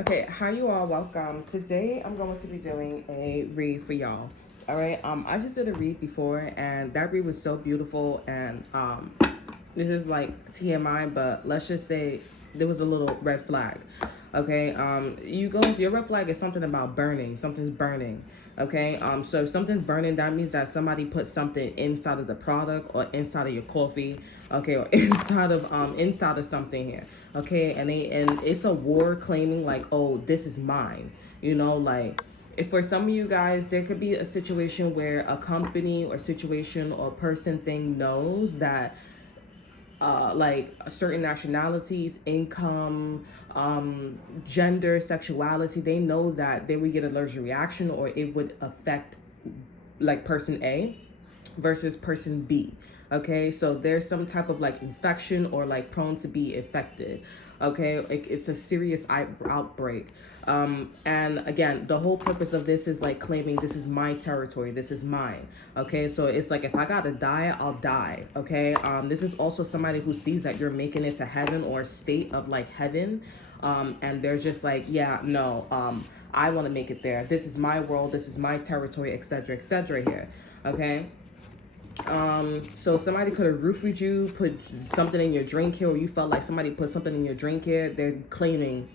Okay, hi you all, welcome. Today I'm going to be doing a read for y'all. All right. I just did a read before, and that read was so beautiful. And this is like TMI, but let's just say there was a little red flag. Okay. You guys, your red flag is something about burning. Something's burning. Okay. So if something's burning, that means that somebody put something inside of the product or inside of your coffee. Okay, or inside of something here. Okay, and it's a war claiming like, oh, this is mine. Like, if for some of you guys, there could be a situation where a company or situation or person thing knows that like certain nationalities, income, gender, sexuality, they know that they would get an allergic reaction or it would affect like person A versus person B. Okay, so there's some type of like infection or like prone to be infected. Okay, it's a serious outbreak. And again, the whole purpose of this is like claiming this is my territory, this is mine. Okay, so it's like if I gotta die, I'll die. Okay, this is also somebody who sees that you're making it to heaven or a state of like heaven, and they're just like, yeah, no, I want to make it there. This is my world, this is my territory, etc., etc. Here, okay. So somebody could have roofied you, put something in your drink here, or you felt like somebody put something in your drink here. They're claiming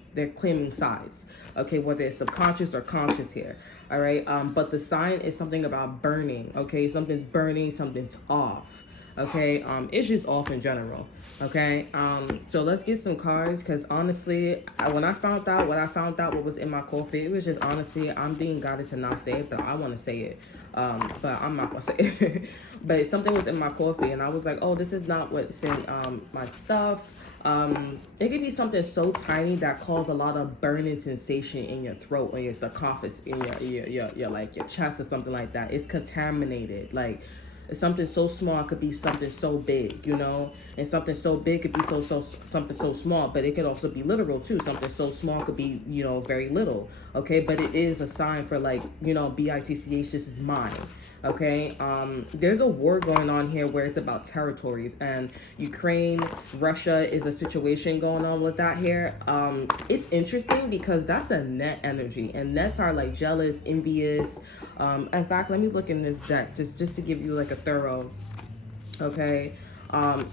sides. Okay, whether it's subconscious or conscious here. All right. But the sign is something about burning. Okay, something's burning, something's off. Okay. It's just off in general. Okay. So let's get some cards, because honestly, when I found out what was in my coffee, it was just honestly, I'm being guided to not say it, but I want to say it. But I'm not gonna say it. But something was in my coffee, and I was like, oh, this is not what's in my stuff. It could be something so tiny that cause a lot of burning sensation in your throat or your sarcophagus, in your like your chest or something like that. It's contaminated. Like, something so small could be something so big, and something so big could be something so small, but it could also be literal too. Something so small could be, very little. Okay, but it is a sign for like, bitch, this is mine. Okay, there's a war going on here where it's about territories, and Ukraine, Russia is a situation going on with that here. It's interesting because that's a net energy, and nets are like jealous, envious. In fact, let me look in this deck just to give you like a thorough. Okay,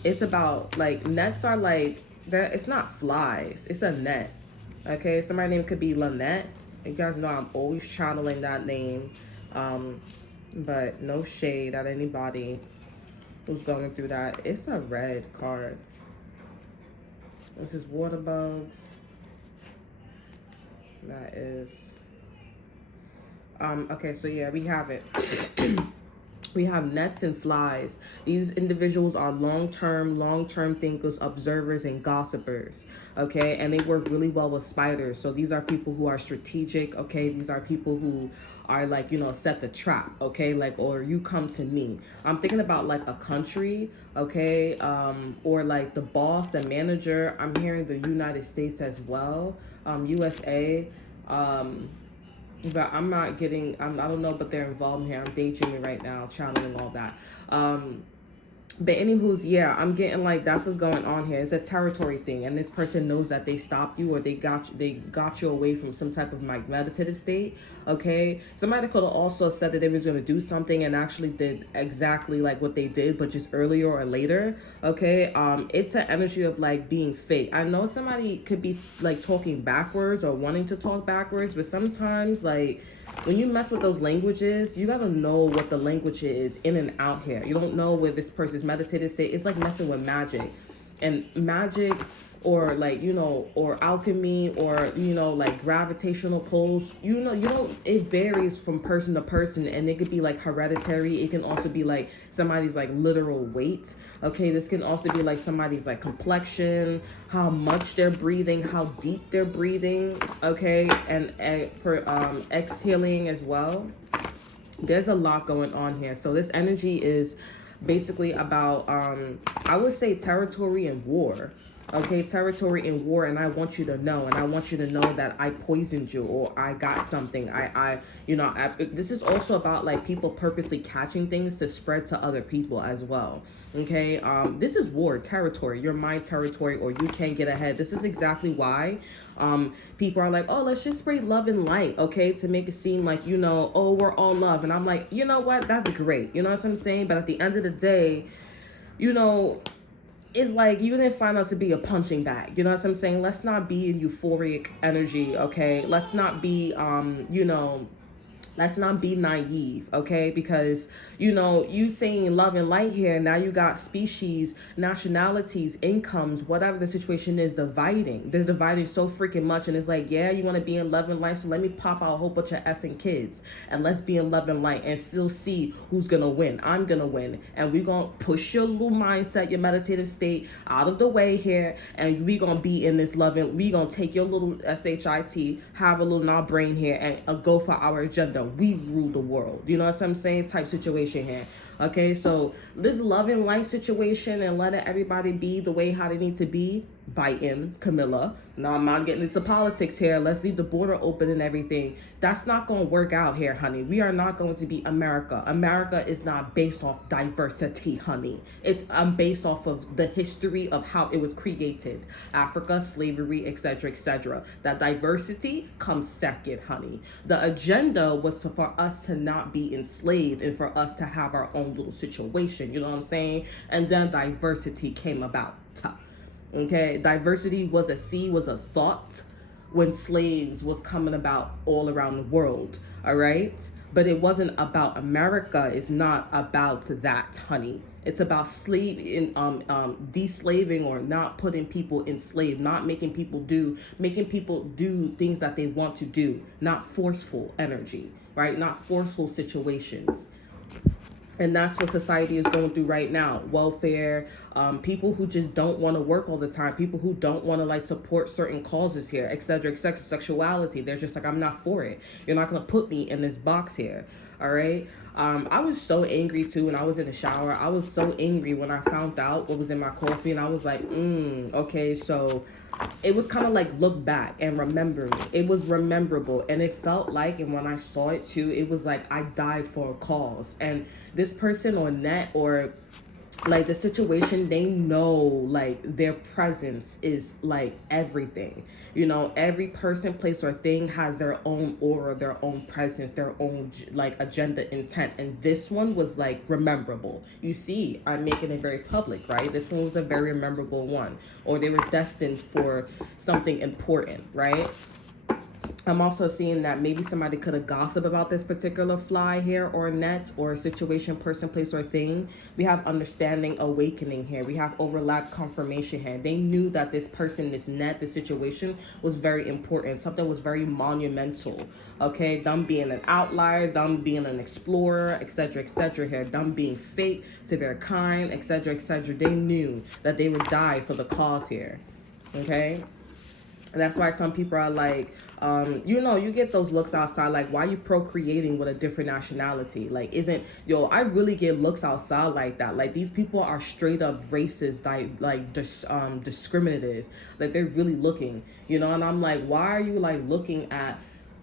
it's about like nets are like that. It's not flies. It's a net. Okay, somebody's name could be Lynette. You guys know I'm always channeling that name. But no shade at anybody who's going through that. It's a red card. This is water bugs. That is. Okay, so yeah, we have it. We have nets and flies. These individuals are long-term thinkers, observers, and gossipers. Okay, and they work really well with spiders. So these are people who are strategic. Okay, these are people who are like, set the trap. Okay, like, or you come to me. I'm thinking about like a country. Okay, or like the boss, the manager. I'm hearing the United States as well. USA. But I'm not getting, I don't know, but they're involved here. I'm daydreaming right now, channeling all that. But anywho's, yeah, I'm getting like that's what's going on here. It's a territory thing, and this person knows that they stopped you or they got you away from some type of like meditative state. Okay, somebody could have also said that they was going to do something and actually did exactly like what they did, but just earlier or later. Okay, it's an energy of like being fake. I know somebody could be like talking backwards or wanting to talk backwards, but sometimes like, when you mess with those languages, you gotta know what the language is in and out here. You don't know where this person's meditative state. It's like messing with magic. And magic, or like, or alchemy, or, like gravitational pulls, you don't, it varies from person to person, and it could be like hereditary. It can also be like somebody's like literal weight. Okay, this can also be like somebody's like complexion, how much they're breathing, how deep they're breathing. Okay, and for exhaling as well. There's a lot going on here. So this energy is basically about I would say territory and war. Okay, territory and war, and I want you to know, and I want you to know that I poisoned you, or I got something. This is also about like people purposely catching things to spread to other people as well. Okay, this is war, territory. You're my territory, or you can't get ahead. This is exactly why People are like, oh, let's just spray love and light, okay, to make it seem like, you know, oh, we're all love. And I'm like, you know what, that's great, you know what I'm saying? But at the end of the day, you know, it's like you didn't sign up to be a punching bag. You know what I'm saying? Let's not be in euphoric energy, okay? Let's not be, let's not be naive, okay? Because, you know, you saying love and light here, now you got species, nationalities, incomes, whatever the situation is, dividing. They're dividing so freaking much. And it's like, yeah, you want to be in love and light, so let me pop out a whole bunch of effing kids. And let's be in love and light and still see who's going to win. I'm going to win. And we're going to push your little mindset, your meditative state out of the way here. And we're going to be in this love and we're going to take your little SHIT, have a little in our brain here and go for our agenda. We rule the world, you know what I'm saying, type situation here. Okay, so this love and light situation and letting everybody be the way how they need to be, biting Camilla. Now I'm not getting into politics here. Let's leave the border open and everything. That's not going to work out here, honey. We are not going to be America. America is not based off diversity, honey. It's based off of the history of how it was created. Africa, slavery, etc., etc. That diversity comes second, honey. The agenda was for us to not be enslaved and for us to have our own little situation. You know what I'm saying? And then diversity came about. Okay, diversity was a seed, was a thought when slaves was coming about all around the world. All right, but it wasn't about America. It's not about that, honey. It's about deslaving or not putting people enslaved, not making people do things that they want to do, not forceful energy, right? Not forceful situations. And that's what society is going through right now. Welfare, people who just don't want to work all the time, people who don't want to like support certain causes here, etc., etc., sexuality. They're just like, I'm not for it. You're not going to put me in this box here. All right. I was so angry too when I was in the shower. I was so angry when I found out what was in my coffee, and I was like, okay, so it was kind of like look back and remember me. It was rememberable, and it felt like, and when I saw it too, it was like I died for a cause. And this person or net or like the situation, they know like their presence is like everything. You know, every person, place, or thing has their own aura, their own presence, their own like agenda, intent. And this one was like rememberable. You see, I'm making it very public, right? This one was a very memorable one, or they were destined for something important, right? I'm also seeing that maybe somebody could have gossiped about this particular fly here or net or situation, person, place, or thing. We have understanding, awakening here. We have overlap, confirmation here. They knew that this person, this net, this situation was very important. Something was very monumental. Okay, them being an outlier, them being an explorer, etc., etc. here. Them being fake to their kind, etc., etc. They knew that they would die for the cause here. Okay. And that's why some people are like, you know, you get those looks outside, like, why are you procreating with a different nationality? Like, I really get looks outside like that. Like, these people are straight up racist, discriminative. Like, they're really looking, you know, and I'm like, why are you, like, looking at,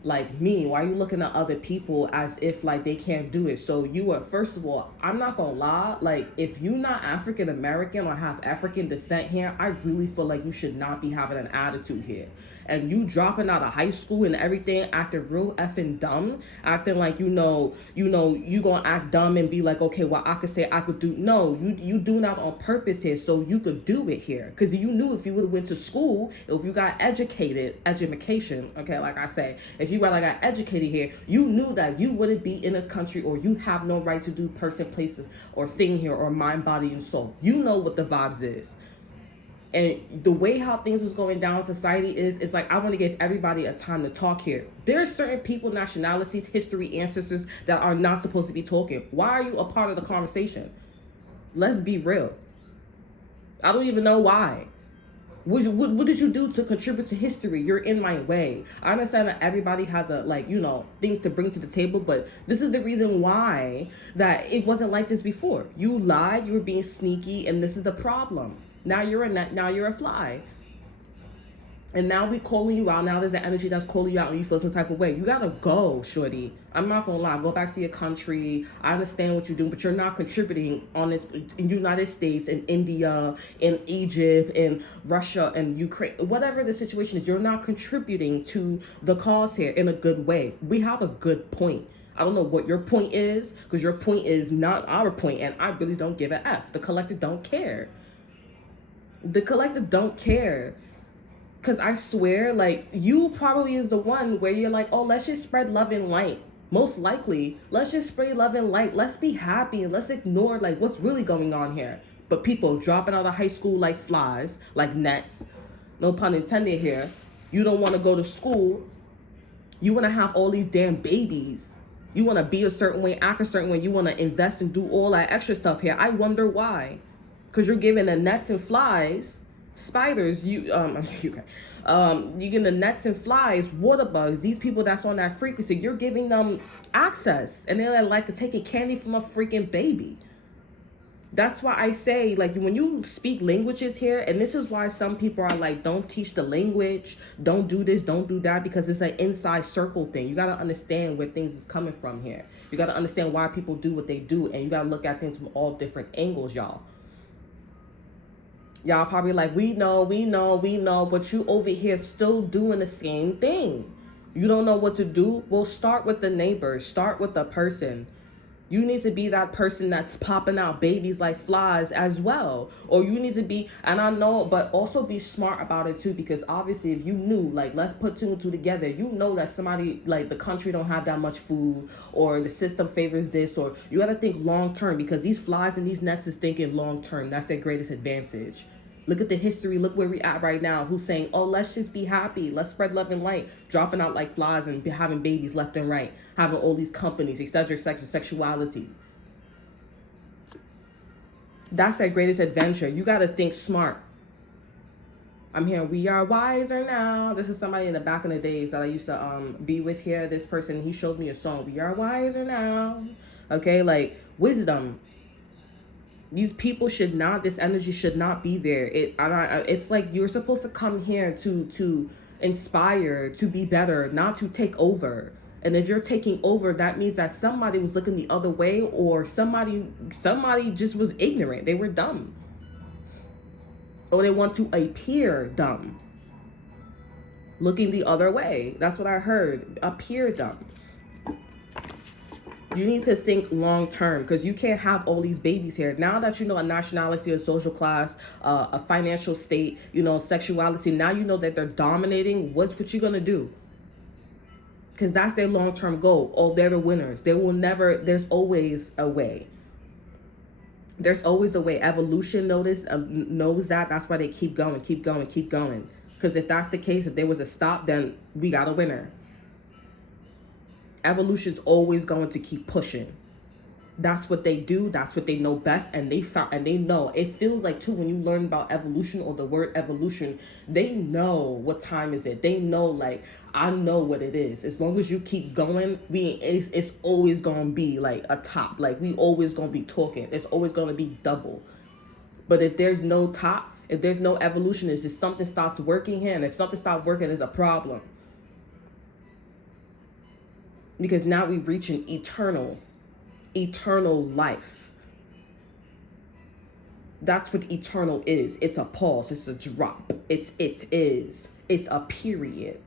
like, me? Why are you looking at other people as if, like, they can't do it? So you are, first of all, I'm not gonna lie, like, if you not African American or have African descent here, I really feel like you should not be having an attitude here. And you dropping out of high school and everything, acting real effing dumb, acting like, you gonna act dumb and be like, okay, well, I could say I could do. No, you doing that on purpose here so you could do it here. Because you knew if you would have went to school, if you got education, okay, like I say, if you got educated here, you knew that you wouldn't be in this country, or you have no right to do person, places, or thing here, or mind, body, and soul. You know what the vibes is. And the way how things was going down in society it's like, I want to give everybody a time to talk here. There are certain people, nationalities, history, ancestors that are not supposed to be talking. Why are you a part of the conversation? Let's be real. I don't even know why. What did you do to contribute to history? You're in my way. I understand that everybody has things to bring to the table, but this is the reason why that it wasn't like this before. You lied, you were being sneaky, and this is the problem. Now you're a fly. And now we calling you out. Now there's an energy that's calling you out and you feel some type of way. You gotta go, shorty. I'm not gonna lie. Go back to your country. I understand what you're doing, but you're not contributing on this in United States, in India, in Egypt, in Russia, and Ukraine. Whatever the situation is, you're not contributing to the cause here in a good way. We have a good point. I don't know what your point is, because your point is not our point, and I really don't give a F. The collective don't care. The collective don't care. Because I swear, like, you probably is the one where you're like, oh, let's just spread love and light. Most likely, let's just spread love and light. Let's be happy and let's ignore, like, what's really going on here. But people dropping out of high school like flies, like gnats. No pun intended here. You don't want to go to school. You want to have all these damn babies. You want to be a certain way, act a certain way. You want to invest and do all that extra stuff here. I wonder why. Because you're giving the gnats and flies... spiders, you get the nets and flies, water bugs, these people that's on that frequency, you're giving them access, and they're like taking candy from a freaking baby. That's why I say, like, when you speak languages here, and this is why some people are like, don't teach the language, don't do this, don't do that, because it's an inside circle thing. You got to understand where things is coming from here. You got to understand why people do what they do, and you got to look at things from all different angles, y'all. Y'all probably like, we know, but you over here still doing the same thing. You don't know what to do? Well, start with the neighbor. Start with the person. You need to be that person that's popping out babies like flies as well. Or you need to be, and I know, but also be smart about it too, because obviously if you knew, like, let's put two and two together, you know that somebody, like, the country don't have that much food, or the system favors this, or you got to think long term, because these flies and these nests is thinking long term. That's their greatest advantage. Look at the history. Look where we at right now. Who's saying, oh, let's just be happy. Let's spread love and light. Dropping out like flies and having babies left and right. Having all these companies, etc., sexuality. That's their greatest adventure. You got to think smart. I'm hearing we are wiser now. This is somebody in the back in the days that I used to be with here. This person, he showed me a song. We are wiser now. Okay, like wisdom. These people should not, this energy should not be there. It's like you're supposed to come here to inspire, to be better, not to take over. And if you're taking over, that means that somebody was looking the other way, or somebody just was ignorant. They were dumb. Or they want to appear dumb. Looking the other way. That's what I heard. Appear dumb. You need to think long term, because you can't have all these babies here. Now that you know a nationality, a social class, a financial state, you know, sexuality, now you know that they're dominating. What you gonna do? Because that's their long term goal. Oh, they're the winners. They will never. There's always a way. There's always a way. Evolution knows that. That's why they keep going, keep going, keep going. Because if that's the case, if there was a stop, then we got a winner. Evolution's always going to keep pushing. That's what they do. That's what they know best, and they know. It feels like too when you learn about evolution or the word evolution, they know what time is it. They know, like, I know what it is. As long as you keep going, it's always gonna be like a top. Like, we always gonna be talking. It's always gonna be double. But if there's no top, if there's no evolution, it's just something stops working here, and if something stops working, there's a problem. Because now we reach an eternal life. That's what eternal is. It's a pause. It's a drop. It's a period.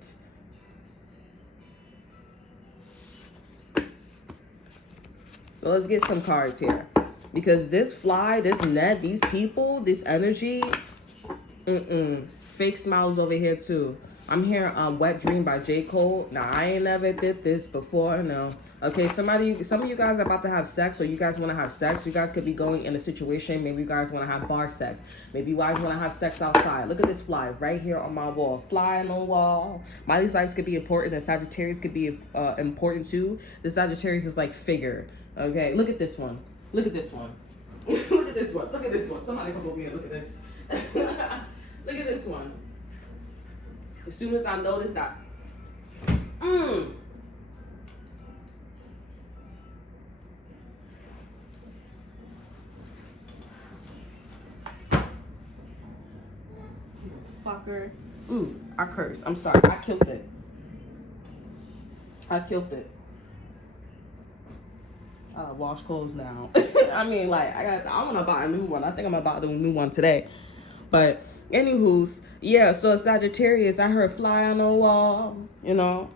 So let's get some cards here. Because this fly, this net, these people, this energy, fake smiles over here too. I'm hearing Wet Dream by J. Cole. Now, I ain't never did this before, no. Okay, some of you guys are about to have sex, or you guys want to have sex. You guys could be going in a situation. Maybe you guys want to have bar sex. Maybe you guys want to have sex outside. Look at this fly right here on my wall. Fly on the wall. My signs could be important, and Sagittarius could be important too. The Sagittarius is like figure. Okay, look at this one. Look at this one. Look at this one. Look at this one. Somebody come over here. Look at this. Look at this one. As soon as I notice that, fucker. I cursed. I'm sorry. I killed it. I killed it. I gotta wash clothes now. I mean, like, I want to buy a new one. I think I'm about to do a new one today. But, anywho's, yeah, so Sagittarius, I heard fly on the wall, you know.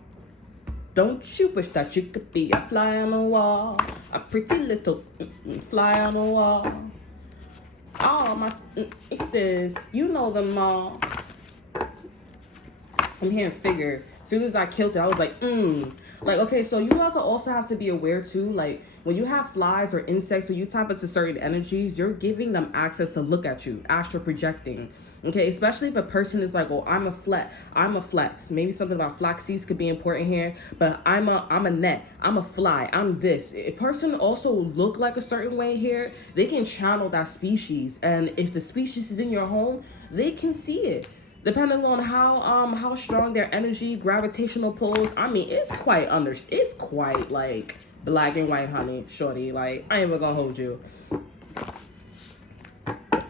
Don't you wish that you could be a fly on the wall? A pretty little fly on the wall. Oh, my, it says, you know them all. I'm hearing figure. As soon as I killed it, I was like, Like, okay, so you also have to be aware, too, like, when you have flies or insects or you tap into certain energies, you're giving them access to look at you, astral projecting. Okay, especially if a person is like, oh, I'm a flex. Maybe something about flax seeds could be important here, but I'm a net, I'm a fly, I'm this. A person also look like a certain way here, they can channel that species. And if the species is in your home, they can see it. Depending on how strong their energy, gravitational pulls. I mean, it's quite like black and white, honey, shorty. Like, I ain't even gonna hold you.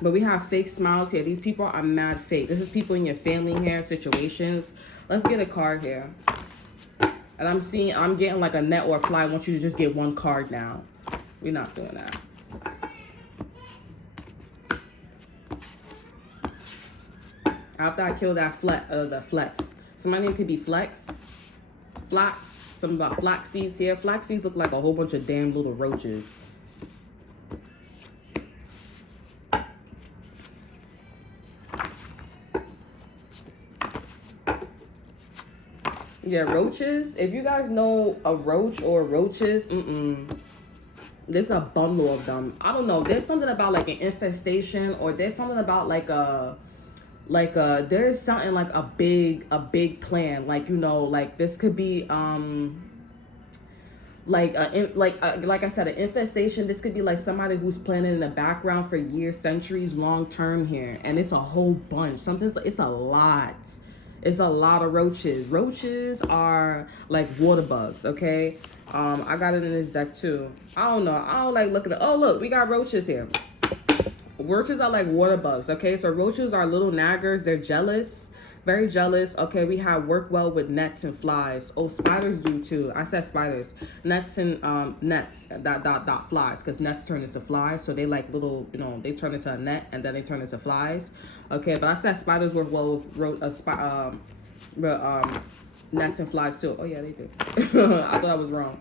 But we have fake smiles here. These people are mad fake. This is people in your family here, situations. Let's get a card here. And I'm getting like a net or a fly. I want you to just get one card now. We're not doing that. After I kill that the flex. So my name could be Flex. Flax. Something about flax seeds here. Flax seeds look like a whole bunch of damn little roaches. Yeah, roaches. If you guys know a roach or roaches, there's a bundle of them. I don't know. There's something about like an infestation, or there's something about there's something like a big plan. Like, you know, like this could be like I said, an infestation. This could be like somebody who's planning in the background for years, centuries, long term here, and it's a whole bunch. Sometimes it's a lot. It's a lot of roaches. Roaches are like water bugs, okay? I got it in this deck too. I don't know. I don't like looking at. Oh, look, we got roaches here. Roaches are like water bugs, okay? So roaches are little naggers. They're jealous, very jealous. Okay, we have work well with nets and flies. Oh, spiders do too. I said spiders. Nets and nets, dot flies, because nets turn into flies. So they like little, you know, they turn into a net and then they turn into flies. Okay, but I said spiders work well with nets and flies too. Oh yeah, they do. I thought I was wrong.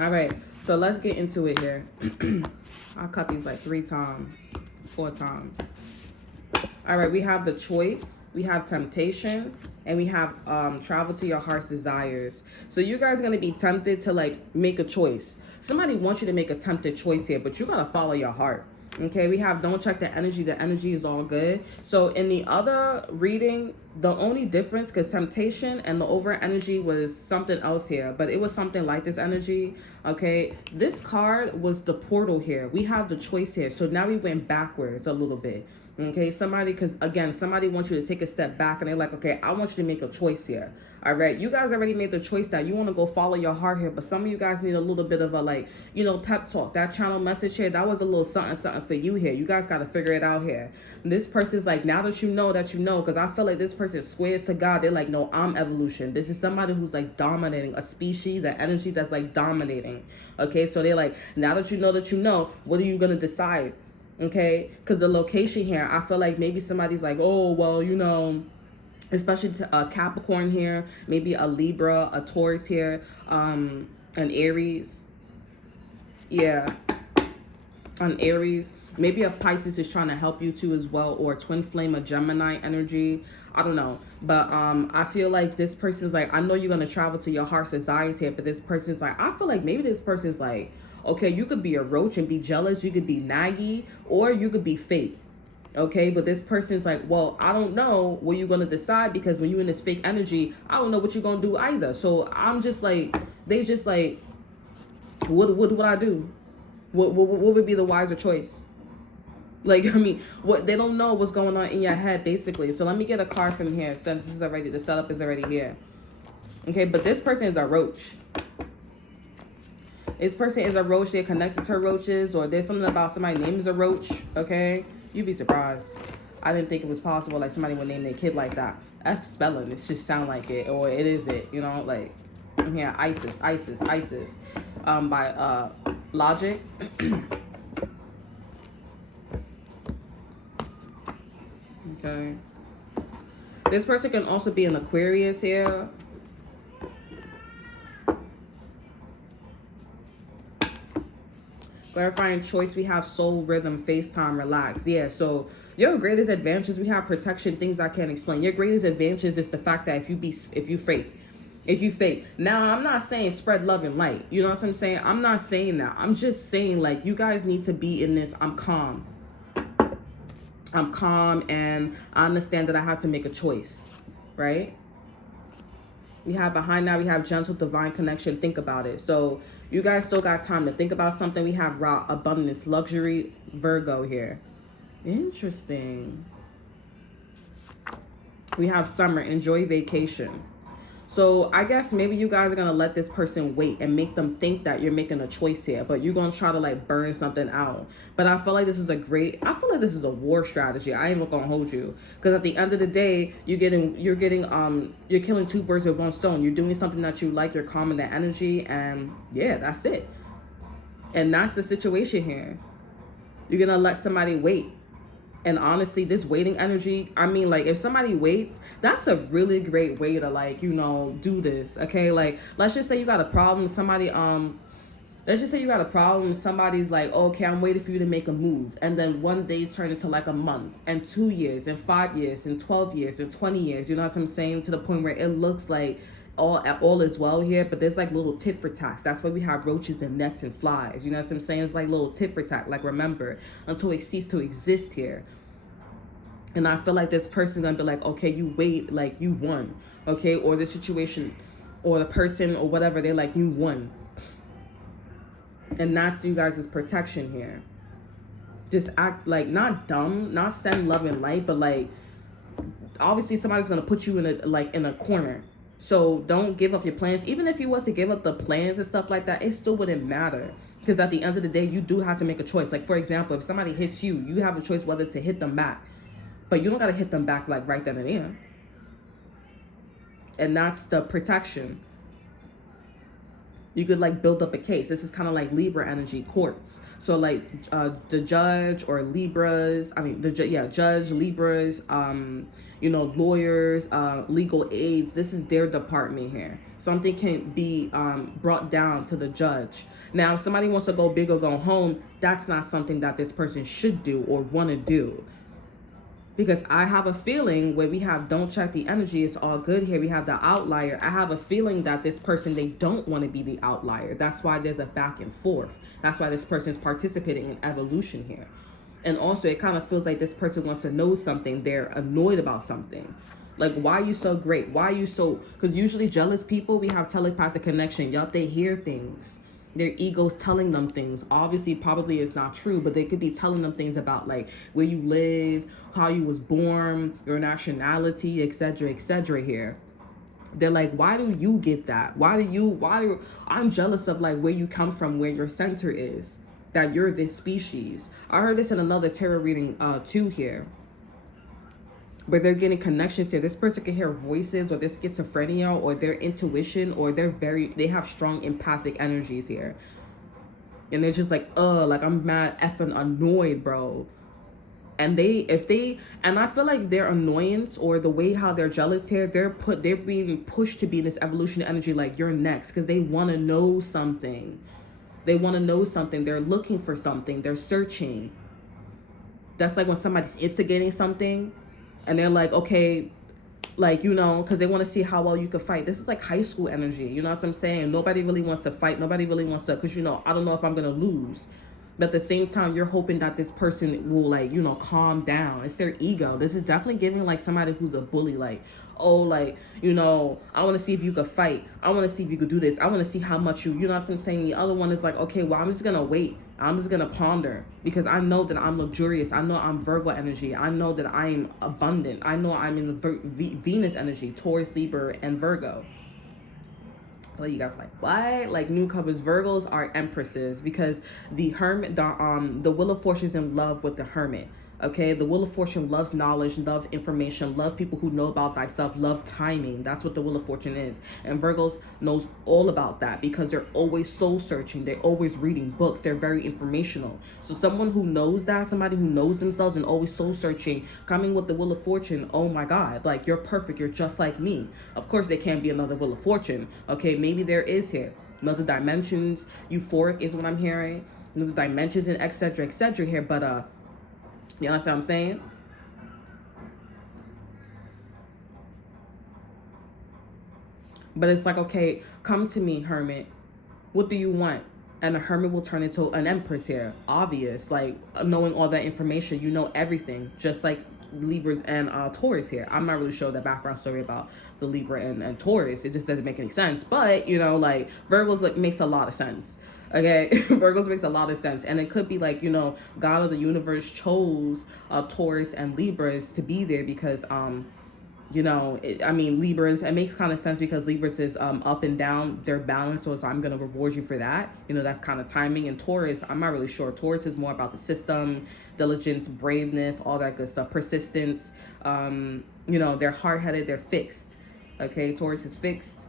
All right, so let's get into it here. I'll cut these like 4 times. All right, we have the choice, we have temptation, and we have travel to your heart's desires. So you guys are going to be tempted to like make a choice. Somebody wants you to make a tempted choice here, but you got to follow your heart. Okay, we have don't check the energy. The energy is all good. So in the other reading, the only difference, because temptation and the over energy was something else here, but it was something like this energy. Okay, this card was the portal here. We have the choice here. So now we went backwards a little bit. Okay, because again, somebody wants you to take a step back and they're like, okay, I want you to make a choice here. All right, you guys already made the choice that you want to go follow your heart here, but some of you guys need a little bit of a, like, you know, pep talk. That channel message here, that was a little something for you here. You guys got to figure it out here. And this person's like, now that you know, because I feel like this person swears to God, they're like, no, I'm evolution. This is somebody who's like dominating a species, an energy that's like dominating. Okay, so they're like, now that you know, what are you going to decide? Okay, because the location here, I feel like maybe somebody's like, oh, well, you know, especially to a Capricorn here, maybe a Libra, a Taurus here, an Aries. Yeah, an Aries. Maybe a Pisces is trying to help you too as well, or a twin flame, a Gemini energy. I don't know. But I feel like this person's like, I know you're going to travel to your heart's desires here, but this person's like, I feel like maybe this person's like, okay, you could be a roach and be jealous. You could be naggy, or you could be fake. Okay, but this person's like, well, I don't know what you're going to decide, because when you're in this fake energy, I don't know what you're going to do either. So I'm just like, they just like, what would I do? What would be the wiser choice? Like, I mean, what they don't know what's going on in your head, basically. So let me get a card from here, since this is already, the setup is already here. Okay, but this person is a roach. This person is a roach. They're connected to roaches, or there's something about somebody's name is a roach. Okay, you'd be surprised. I didn't think it was possible like somebody would name their kid like that. F spelling, it just sound like it, or it is it, you know, like yeah, ISIS by Logic. Okay. This person can also be an Aquarius here. Clarifying choice, we have soul, rhythm, FaceTime, relax. Yeah, so your greatest advantages, we have protection, things I can't explain. Your greatest advantages is the fact that if you fake. Now, I'm not saying spread love and light. You know what I'm saying? I'm not saying that. I'm just saying, like, you guys need to be in this. I'm calm, and I understand that I have to make a choice, right? We have behind that, we have gentle, divine connection. Think about it. So you guys still got time to think about something. We have raw, abundance, luxury, Virgo here. Interesting. We have summer, enjoy vacation. So I guess maybe you guys are going to let this person wait and make them think that you're making a choice here, but you're going to try to like burn something out. But I feel like this is I feel like this is a war strategy. I ain't even going to hold you, because at the end of the day, you're killing two birds with one stone. You're doing something that you like, you're calming the energy, and yeah, that's it. And that's the situation here. You're going to let somebody wait. And honestly, this waiting energy, I mean, like, if somebody waits, that's a really great way to, like, you know, do this, okay? Like, let's just say you got a problem. Somebody's like, oh, okay, I'm waiting for you to make a move. And then one day's turned into, like, a month, and 2 years, and 5 years, and 12 years, and 20 years. You know what I'm saying? To the point where it looks like all is well here, but there's like little tit for tats. That's why we have roaches and nets and flies. You know what I'm saying? It's like little tit for tat. Like, remember, until it ceases to exist here. And I feel like this person's gonna be like, okay, you wait, like you won, okay? Or the situation, or the person, or whatever, they're like, you won. And that's you guys' protection here. Just act like, not dumb, not send love and light, but like, obviously somebody's gonna put you in a corner. So don't give up your plans. Even if you was to give up the plans and stuff like that, it still wouldn't matter. Because at the end of the day, you do have to make a choice. Like, for example, if somebody hits you, you have a choice whether to hit them back. But you don't got to hit them back, like, right then and there. And that's the protection. You could, like, build up a case. This is kind of like Libra energy, courts. So, like, the judge or Libras, judge, Libras, lawyers, legal aides. This is their department here. Something can be brought down to the judge. Now, if somebody wants to go big or go home, that's not something that this person should do or want to do. Because I have a feeling where we have don't check the energy, it's all good here. We have the outlier. I have a feeling that this person, they don't want to be the outlier. That's why there's a back and forth. That's why this person is participating in evolution here. And also, it kind of feels like this person wants to know something. They're annoyed about something. Like, why are you so great? Why are you so... Because usually jealous people, we have telepathic connection. Yup, they hear things. Their ego's telling them things. Obviously, probably it's not true, but they could be telling them things about, like, where you live, how you was born, your nationality, etc. here. They're like, why do you get that? I'm jealous of, like, where you come from, where your center is, that you're this species. I heard this in another tarot reading, too, here. Where they're getting connections here. This person can hear voices, or their schizophrenia, or their intuition, or they have strong empathic energies here. And they're just like, I'm mad effing annoyed, bro. And I feel like their annoyance, or the way how they're jealous here, they're being pushed to be in this evolution energy, like, you're next, because they want to know something. They're looking for something. They're searching. That's like when somebody's instigating something. And they're like, okay, like, because they want to see how well you can fight. This is like high school energy. You know what I'm saying? Nobody really wants to fight. Nobody really wants to, because, I don't know if I'm going to lose. But at the same time, you're hoping that this person will, like, calm down. It's their ego. This is definitely giving, like, somebody who's a bully, like, oh, like, I want to see if you could fight. I want to see if you could do this. I want to see how much you know what I'm saying? The other one is like, okay, well, I'm just going to wait. I'm just going to ponder, because I know that I'm luxurious. I know I'm Virgo energy. I know that I am abundant. I know I'm in the Venus energy, Taurus, Libra, and Virgo. You guys like, what? Like, newcomers, Virgos are empresses, because the hermit, the Wheel of Fortune's in love with the hermit. Okay, the Wheel of Fortune loves knowledge, love information, love people who know about thyself, love timing. That's what the Wheel of Fortune is. And Virgos knows all about that because they're always soul searching. They're always reading books. They're very informational. So someone who knows that, somebody who knows themselves and always soul searching, coming with the Wheel of Fortune, oh my God, like you're perfect. You're just like me. Of course, there can't be another Wheel of Fortune. Okay, maybe there is here. Another dimensions, euphoric is what I'm hearing. Another dimensions and etc. here. But you understand what I'm saying? But it's like, okay, come to me, Hermit. What do you want? And the Hermit will turn into an Empress here. Obvious. Like, knowing all that information, you know everything. Just like Libras and Taurus here. I'm not really sure the background story about the Libra and Taurus. It just doesn't make any sense. But, you know, like, Virgos like makes a lot of sense. Okay, Virgos makes a lot of sense. And it could be like, you know, God of the universe chose Taurus and Libras to be there because you know, I mean, Libras, it makes kind of sense because Libras is up and down, they're balanced, so I'm going to reward you for that. You know, that's kind of timing. And Taurus, I'm not really sure. Taurus is more about the system, diligence, braveness, all that good stuff, persistence. You know, they're hard-headed, they're fixed. Okay, Taurus is fixed.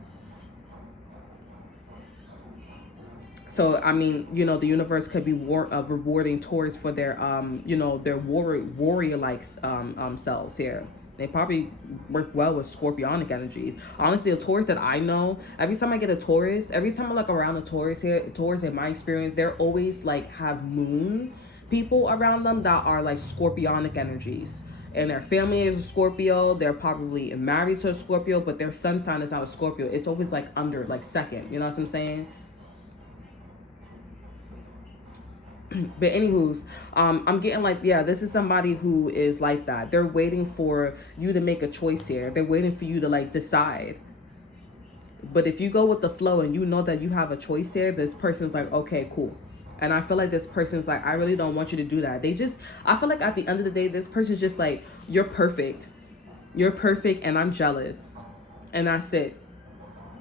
So, I mean, you know, the universe could be rewarding Taurus for their, you know, their warrior-like selves here. They probably work well with scorpionic energies. Honestly, a Taurus that I know, every time I get a Taurus, every time I'm like around a Taurus here, Taurus in my experience, they're always like have moon people around them that are like scorpionic energies. And their family is a Scorpio. They're probably married to a Scorpio, but their sun sign is not a Scorpio. It's always like under, like second. You know what I'm saying? But anywho's, I'm getting like, yeah, this is somebody who is like that. They're waiting for you to make a choice here. They're waiting for you to like decide. But if you go with the flow and you know that you have a choice here, this person's like, okay, cool. And I feel like this person's like, I really don't want you to do that. I feel like at the end of the day, this person's just like, you're perfect. You're perfect and I'm jealous. And that's it.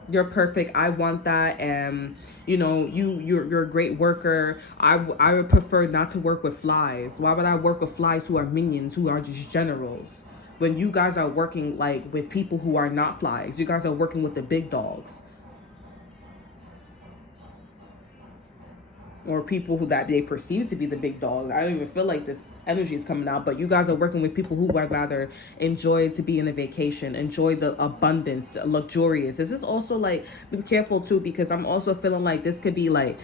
You're perfect. I want that. And you know, you're a great worker. I would prefer not to work with flies. Why would I work with flies who are minions, who are just generals? When you guys are working like with people who are not flies. You guys are working with the big dogs. Or people who that they perceive to be the big dogs. I don't even feel like this energy is coming out, but you guys are working with people who would rather enjoy to be in a vacation, enjoy the abundance, luxurious. This is also like, be careful too, because I'm also feeling like this could be like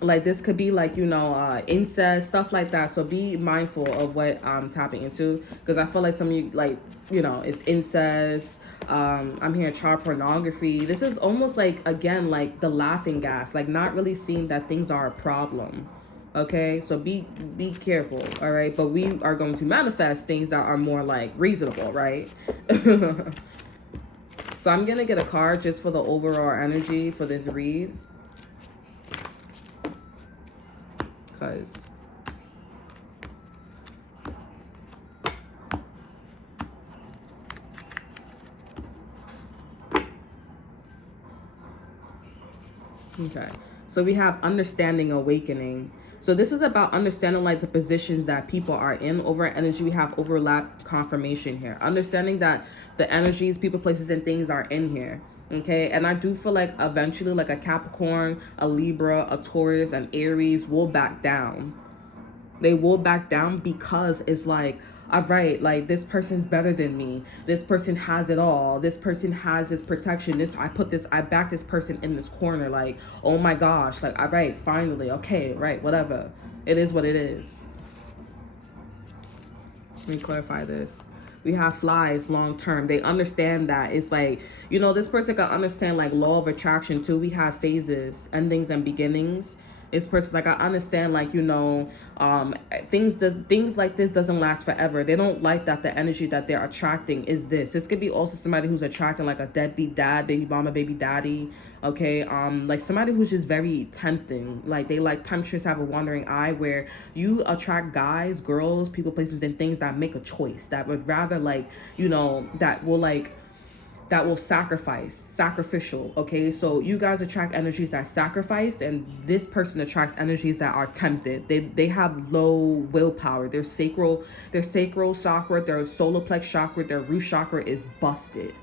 this could be like, you know, incest, stuff like that. So be mindful of what I'm tapping into, because I feel like some of you, like, you know, it's incest. I'm hearing child pornography. This is almost like, again, like the laughing gas, like not really seeing that things are a problem. Okay, so be careful. All right, but we are going to manifest things that are more like reasonable, right? So I'm gonna get a card just for the overall energy for this read, because okay, so we have understanding, awakening. So this is about understanding like the positions that people are in. Over energy, we have overlap, confirmation here. Understanding that the energies, people, places, and things are in here. Okay, and I do feel like eventually like a Capricorn, a Libra, a Taurus, an Aries will back down. They will back down because it's like, all right, like this person's better than me. This person has it all. This person has this protection. I back this person in this corner. Like, oh my gosh, like, all right, finally, okay, right, whatever. It is what it is. Let me clarify this. We have flies long term. They understand that it's like, you know, this person can understand like law of attraction too. We have phases, endings and beginnings. This person's like, I understand, like, you know, things like this doesn't last forever. They don't like that the energy that they're attracting is this. This could be also somebody who's attracting like a deadbeat dad, baby mama, baby daddy. Okay, like somebody who's just very tempting. Like they like temptress, have a wandering eye, where you attract guys, girls, people, places, and things that make a choice, that would rather like, you know, that will like that will sacrificial. Okay, so you guys attract energies that sacrifice, and this person attracts energies that are tempted. They have low willpower. Their sacral chakra, their solar plex chakra, their root chakra is busted.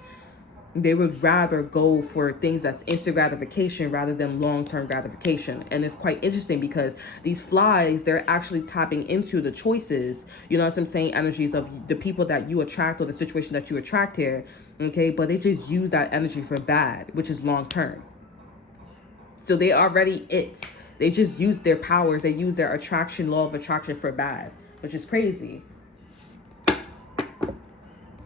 They would rather go for things that's instant gratification rather than long-term gratification. And it's quite interesting because these flies, they're actually tapping into the choices, you know what I'm saying, energies of the people that you attract or the situation that you attract here. Okay, but they just use that energy for bad, which is long-term. So they already they just use their powers, they use their attraction, law of attraction for bad, which is crazy.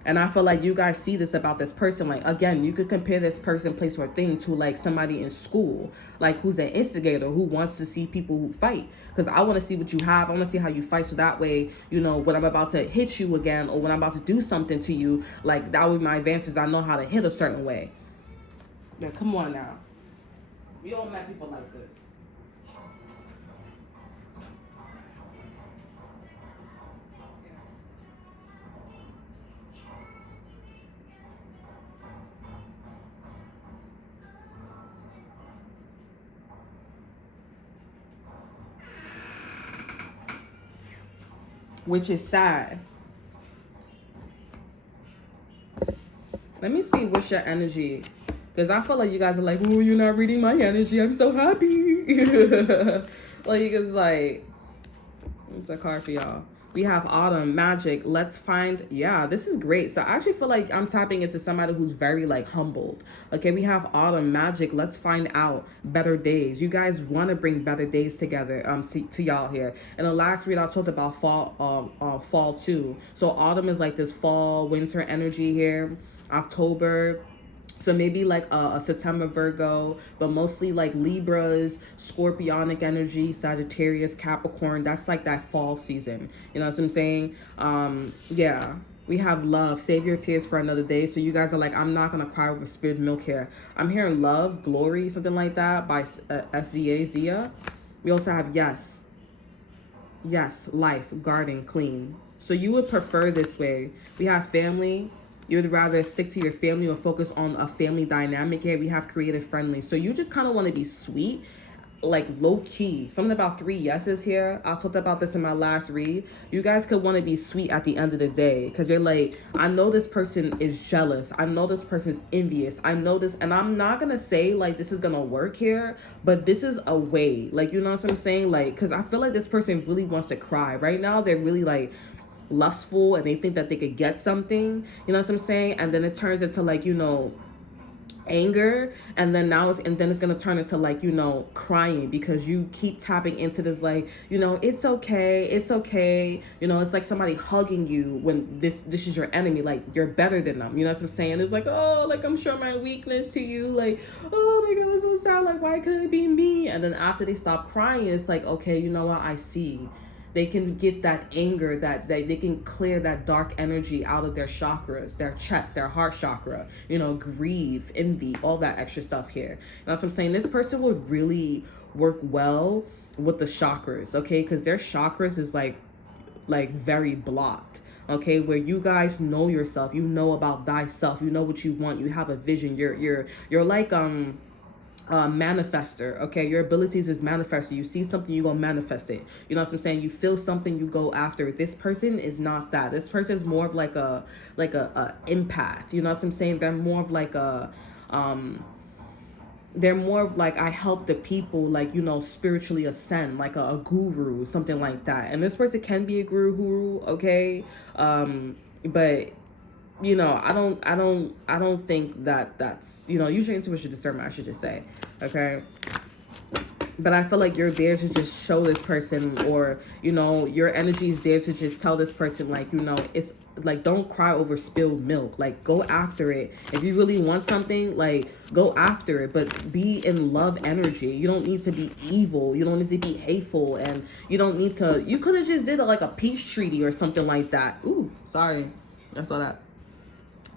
And I feel like you guys see this about this person. Like, again, you could compare this person, place, or thing to like somebody in school, like who's an instigator, who wants to see people who fight. Because I want to see what you have. I want to see how you fight. So that way, you know, when I'm about to hit you again, or when I'm about to do something to you, like that would be my advantage. I know how to hit a certain way. Now, come on now. We all met people like this. Which is sad. Let me see what's your energy. Because I feel like you guys are like, oh, you're not reading my energy. I'm so happy. Like, it's like, it's a card for y'all. We have Autumn, Magic, Let's Find. Yeah, this is great. So I actually feel like I'm tapping into somebody who's very like humbled. Okay, we have Autumn, Magic, Let's Find Out, Better Days. You guys want to bring better days together to y'all here. In the last read, I talked about fall too. So autumn is like this fall, winter energy here. October, so maybe like a September Virgo, but mostly like Libras, Scorpionic energy, Sagittarius, Capricorn. That's like that fall season. You know what I'm saying? Yeah. We have Love, Save Your Tears for Another Day. So you guys are like, I'm not going to cry over spilled milk here. I'm hearing Love, Glory, something like that by SZA, Zia. We also have Yes, Life, Garden, Clean. So you would prefer this way. We have Family. You would rather stick to your family or focus on a family dynamic here. We have Creative, Friendly. So you just kind of want to be sweet, like low key. Something about 3 yeses here. I talked about this in my last read. You guys could want to be sweet at the end of the day because you're like, I know this person is jealous. I know this person's envious. I know this. And I'm not going to say like this is going to work here, but this is a way. Like, you know what I'm saying? Like, because I feel like this person really wants to cry. Right now, they're really like lustful and they think that they could get something, you know what I'm saying, and then it turns into like, you know, anger, and then it's gonna turn into like, you know, crying because you keep tapping into this like, you know, it's okay, you know, it's like somebody hugging you when this is your enemy, like you're better than them, you know what I'm saying. It's like, oh, like I'm showing my weakness to you, like, oh my god, I'm so sad, like why couldn't it be me? And then after they stop crying, it's like, okay, you know what, I see. They can get that anger, that they can clear that dark energy out of their chakras, their chest, their heart chakra, you know, grieve, envy, all that extra stuff here. You know what I'm saying? This person would really work well with the chakras, okay? Because their chakras is like very blocked, okay? Where you guys know yourself, you know about thyself, you know what you want, you have a vision, you're like manifester, okay? Your abilities is manifester. You see something, you go manifest it. You know what I'm saying? You feel something, you go after it. This person is not that. This person is more of like a empath. You know what I'm saying? They're more of like I help the people, like, you know, spiritually ascend, like a guru, something like that. And this person can be a guru, okay? But you know, I don't think that's, you know, use your intuition discernment, I should just say, okay? But I feel like you're there to just show this person, or, you know, your energy is there to just tell this person, like, you know, it's like, don't cry over spilled milk, like, go after it. If you really want something, like, go after it, but be in love energy. You don't need to be evil, you don't need to be hateful, and you don't need to, you could have just did like a peace treaty or something like that. Ooh, sorry, I saw that.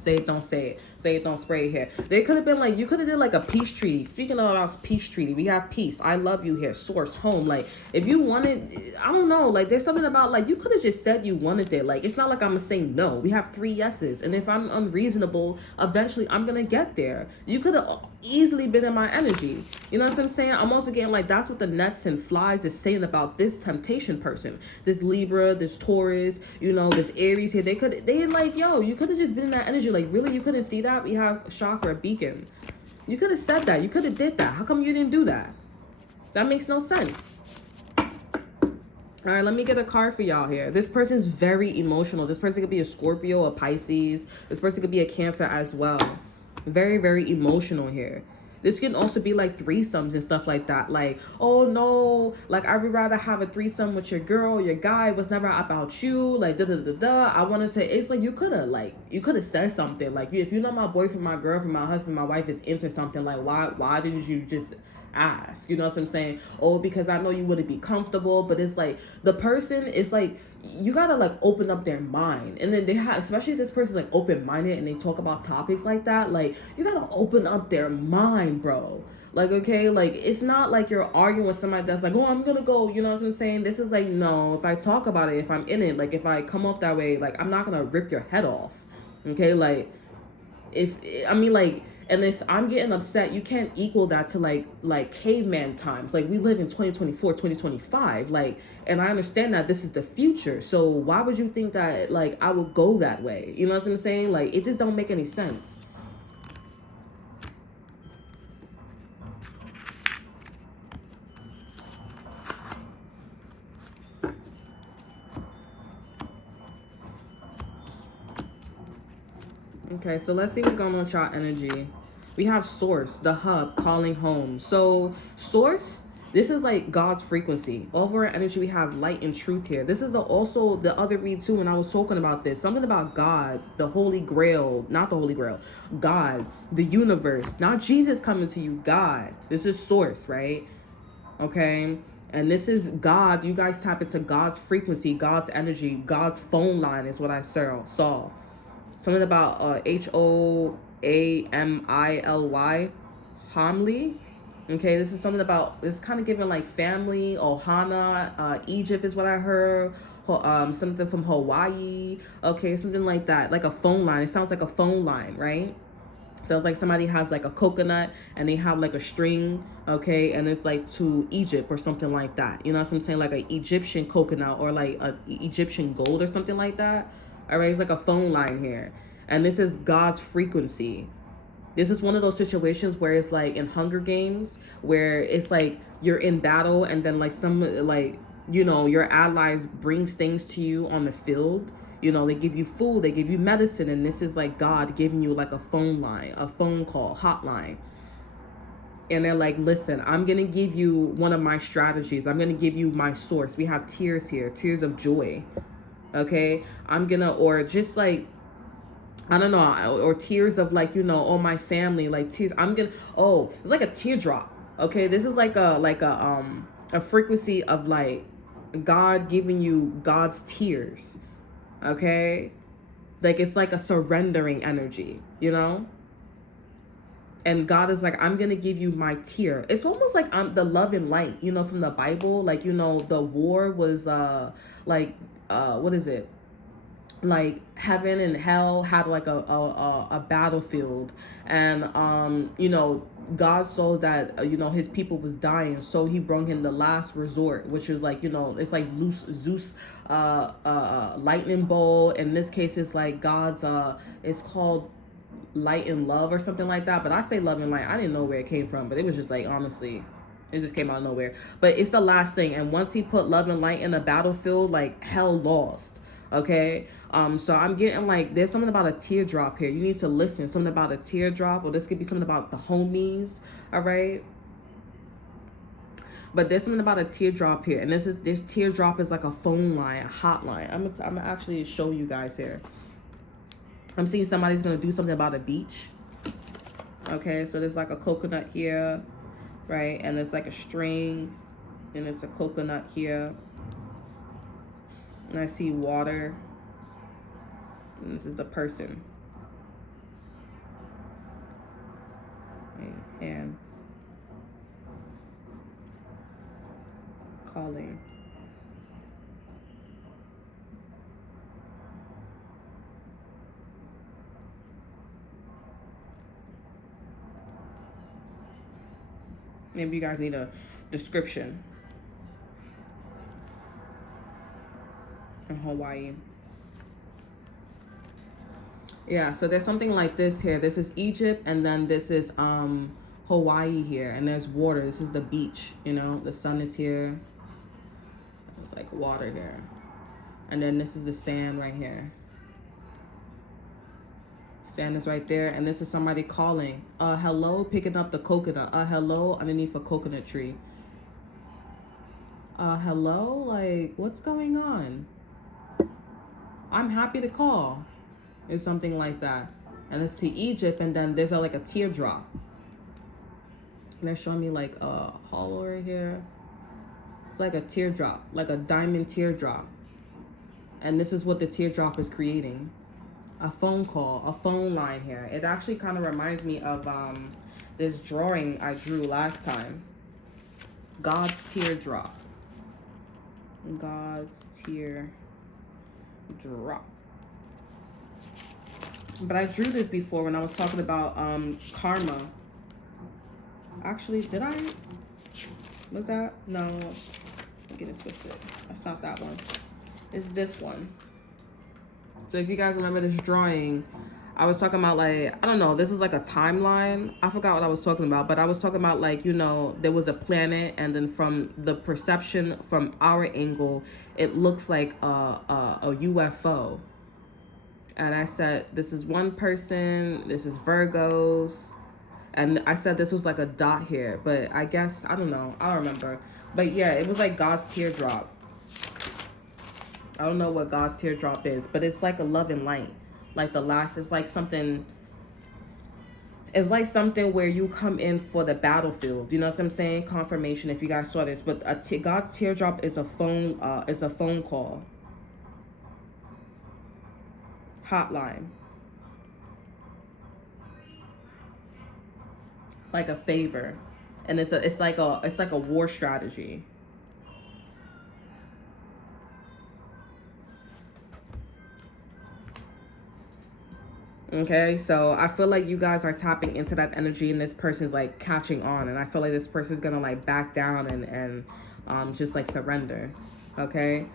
Say it, don't say it. Say it, don't spray it here. They could have been like, you could have did like a peace treaty. Speaking of peace treaty, we have peace. I love you here. Source, home. Like, if you wanted, I don't know. Like, there's something about, like, you could have just said you wanted it. Like, it's not like I'm going to say no. We have 3 yeses. And if I'm unreasonable, eventually I'm going to get there. You could have easily been in my energy. You know what I'm saying? I'm also getting like, that's what the nets and flies is saying about this temptation person. This Libra, this Taurus, you know, this Aries here. They like, yo, you could have just been in that energy. Like, really, you couldn't see that? We have chakra beacon. You could have said that. You could have did that. How come you didn't do that? That makes no sense. All right, let me get a card for y'all here. This person's very emotional. This person could be a Scorpio, a Pisces. This person could be a Cancer as well. Very, very emotional here. This can also be like threesomes and stuff like that. Like, oh no, like I would rather have a threesome with your girl, your guy. It was never about you. Like, da da da da. I wanted to. It's like you could have said something. Like, if you know my boyfriend, my girlfriend, my husband, my wife is into something. Like, why didn't you just ask? You know what I'm saying? Oh, because I know you wouldn't be comfortable. But it's like the person is like, you gotta like open up their mind. And then they have, especially if this person's like open-minded and they talk about topics like that, like you gotta open up their mind, bro. Like, okay, like it's not like you're arguing with somebody that's like, oh, I'm gonna go, you know what I'm saying? This is like, no, if I talk about it, if I'm in it, like if I come off that way, like I'm not gonna rip your head off. Okay, like and if I'm getting upset, you can't equal that to like caveman times. Like, we live in 2024, 2025. Like, and I understand that this is the future. So why would you think that like I would go that way? You know what I'm saying? Like, it just don't make any sense. Okay, so let's see what's going on with y'all energy. We have source, the hub, calling home. So source, this is like God's frequency. Over our energy, we have light and truth here. This is also the other read too when I was talking about this. Something about God, the Holy Grail, not the Holy Grail, God, the universe, not Jesus coming to you, God. This is source, right? Okay. And this is God. You guys tap into God's frequency, God's energy, God's phone line is what I saw. Something about Hoamily, Homily. Okay, this is something about, it's kind of giving like family, Ohana, Egypt is what I heard. Something from Hawaii. Okay, something like that, like a phone line. It sounds like a phone line, right? Sounds like somebody has like a coconut and they have like a string, okay, and it's like to Egypt or something like that. You know what I'm saying? Like an Egyptian coconut or like a Egyptian gold or something like that. All right, it's like a phone line here. And this is God's frequency. This is one of those situations where it's like in Hunger Games, where it's like you're in battle and then like your allies brings things to you on the field. You know, they give you food, they give you medicine, and this is like God giving you like a phone line, a phone call, hotline. And they're like, listen, I'm going to give you one of my strategies. I'm going to give you my source. We have tears here, tears of joy. Okay, or just like, I don't know, or tears of like, oh, my family, like tears. It's like a teardrop. Okay, this is like a frequency of like God giving you God's tears. Okay, like it's like a surrendering energy, and God is like, I'm gonna give you my tear. It's almost like I'm the love and light, from the Bible. Like, the war was what is it? Like heaven and hell had like a battlefield, and God saw that his people was dying, so he brought him the last resort, which is like it's like Zeus lightning bolt. In this case, it's like God's it's called light and love or something like that. But I say love and light. I didn't know where it came from, but it was just like, honestly, it just came out of nowhere. But it's the last thing. And once he put love and light in a battlefield, like hell lost. Okay. So I'm getting like, there's something about a teardrop here. You need to listen. Something about a teardrop, or this could be something about the homies. All right. But there's something about a teardrop here. And this teardrop is like a phone line, a hotline. I'm gonna actually show you guys here. I'm seeing somebody's going to do something about a beach. Okay, so there's like a coconut here, right? And there's like a string, and there's a coconut here. And I see water. And this is the person. and calling. Maybe you guys need a description in Hawaii. Yeah, so there's something like this here. This is Egypt, and then this is Hawaii here, and there's water. This is the beach, you know, the sun is here. It's like water here. And then this is the sand right here. Sand is right there, and this is somebody calling. Hello, picking up the coconut. Hello, underneath a coconut tree. Hello, like, what's going on? I'm happy to call. It's something like that. And it's to Egypt, and then there's like a teardrop. And they're showing me like a hollow right here. It's like a teardrop, like a diamond teardrop. And this is what the teardrop is creating. A phone call, a phone line here. It actually kind of reminds me of this drawing I drew last time. God's teardrop. God's teardrop. But I drew this before when I was talking about karma. Actually, did I? Was that? No. I'm getting twisted. That's not that one. It's this one. So if you guys remember this drawing, I was talking about like, I don't know, this is like a timeline. I forgot what I was talking about, but I was talking about like, you know, there was a planet, and then from the perception from our angle, it looks like a UFO. And I said, this is one person, this is Virgos. And I said this was like a dot here, but I guess, I don't know, I don't remember. But yeah, it was like God's teardrop. I don't know what God's teardrop is, but it's like a love and light. Like the last, it's like something where you come in for the battlefield. You know what I'm saying? Confirmation if you guys saw this. But God's teardrop is a phone call. Hotline. Like a favor. And it's like a war strategy. Okay, so I feel like you guys are tapping into that energy, and this person's like catching on, and I feel like this person's gonna like back down and just like surrender. Okay,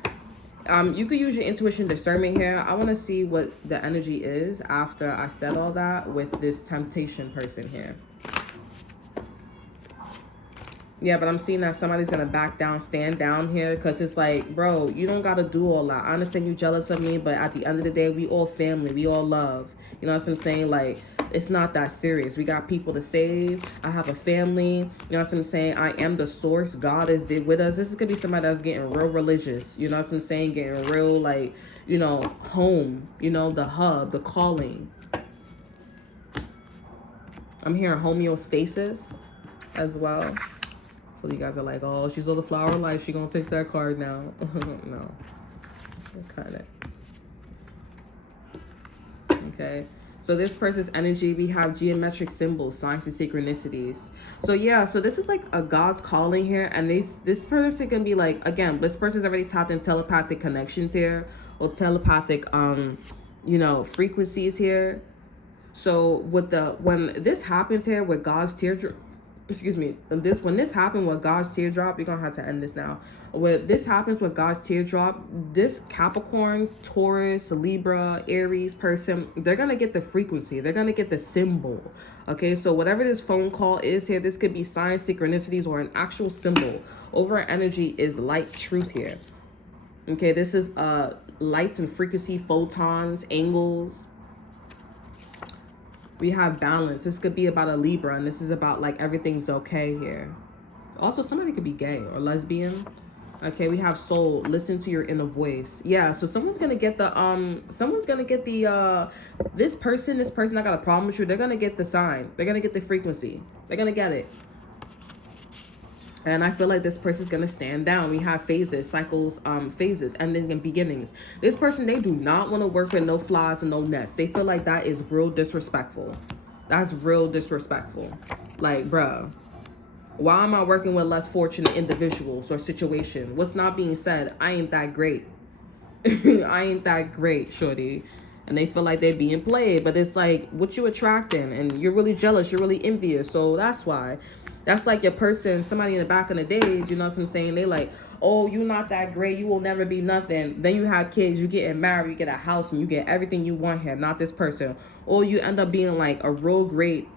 you could use your intuition discernment here. I want to see what the energy is after I said all that with this temptation person here. Yeah, but I'm seeing that somebody's gonna back down, stand down here, because it's like, bro, you don't gotta do all that. I understand you jealous of me, but at the end of the day, we all family, we all love. You know what I'm saying? Like, it's not that serious. We got people to save. I have a family. You know what I'm saying? I am the source. God is there with us. This is gonna be somebody that's getting real religious. You know what I'm saying? Getting real, like, you know, home. You know, the hub, the calling. I'm hearing homeostasis as well. So you guys are like, oh, she's on the flower of life. She gonna take that card now. No. Kind of. Okay. So this person's energy, we have geometric symbols, signs, and synchronicities. So yeah, so this is like a God's calling here. And this person can be like, again, this person's already tapped in telepathic connections here. Or telepathic, you know, frequencies here. So when this happens here with God's teardrop, excuse me, when this happened with God's teardrop, you're gonna have to end this now. When this happens with God's teardrop, this Capricorn, Taurus, Libra, Aries person, they're gonna get the frequency, they're gonna get the symbol. Okay, so whatever this phone call is here, this could be signs, synchronicities, or an actual symbol. Over energy is light truth here. Okay, this is lights and frequency, photons, angles. We have balance. This could be about a Libra, and this is about like everything's okay here. Also, somebody could be gay or lesbian. Okay, we have soul. Listen to your inner voice. Yeah, so someone's gonna get the this person I got a problem with you. They're gonna get the sign. They're gonna get the frequency. They're gonna get it. And I feel like this person's gonna stand down. We have phases, cycles, phases, endings and beginnings. This person, they do not want to work with no flies and no nests. They feel like that is real disrespectful. That's real disrespectful. Like, bruh, why am I working with less fortunate individuals or situation? What's not being said? I ain't that great. I ain't that great, shorty. And they feel like they're being played, but it's like what you attracting, and you're really jealous, you're really envious. So that's why. That's like your person, somebody in the back in the days, you know what I'm saying? They like, oh, you not that great, you will never be nothing. Then you have kids, you getting married, you get a house, and you get everything you want here, not this person. Or you end up being like a real great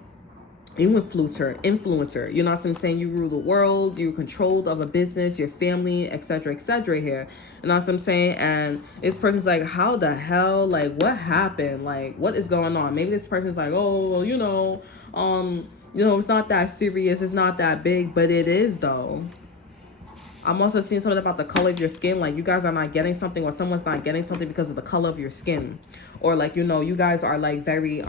influencer, you know what I'm saying? You rule the world, you're controlled of a business, your family, etc here, you know what I'm saying? And this person's like, how the hell, like, what happened, like, what is going on? Maybe this person's like, oh, it's not that serious, it's not that big, but it is though. I'm also seeing something about the color of your skin. Like, you guys are not getting something, or someone's not getting something because of the color of your skin. Or like, you guys are like very,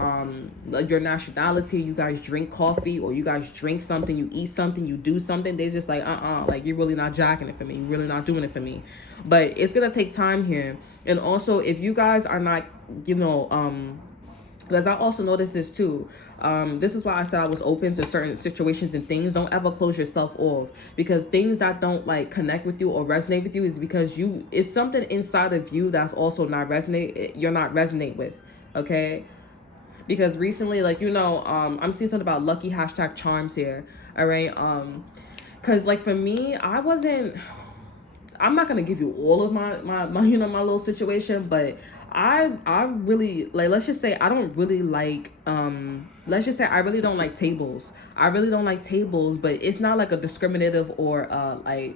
like your nationality, you guys drink coffee, or you guys drink something, you eat something, you do something. They just like, like, you're really not jacking it for me. You're really not doing it for me. But it's going to take time here. And also, if you guys are not, because I also noticed this too. This is why I said I was open to certain situations and things. Don't ever close yourself off, because things that don't like connect with you or resonate with you is because it's something inside of you that's also you're not resonate with. Okay. Because recently, like, I'm seeing something about lucky #charms here. All right. Cause like for me, I'm not gonna give you all of my my little situation, but I really like, let's just say I don't really like let's just say I really don't like tables. I really don't like tables, but it's not like a discriminative or like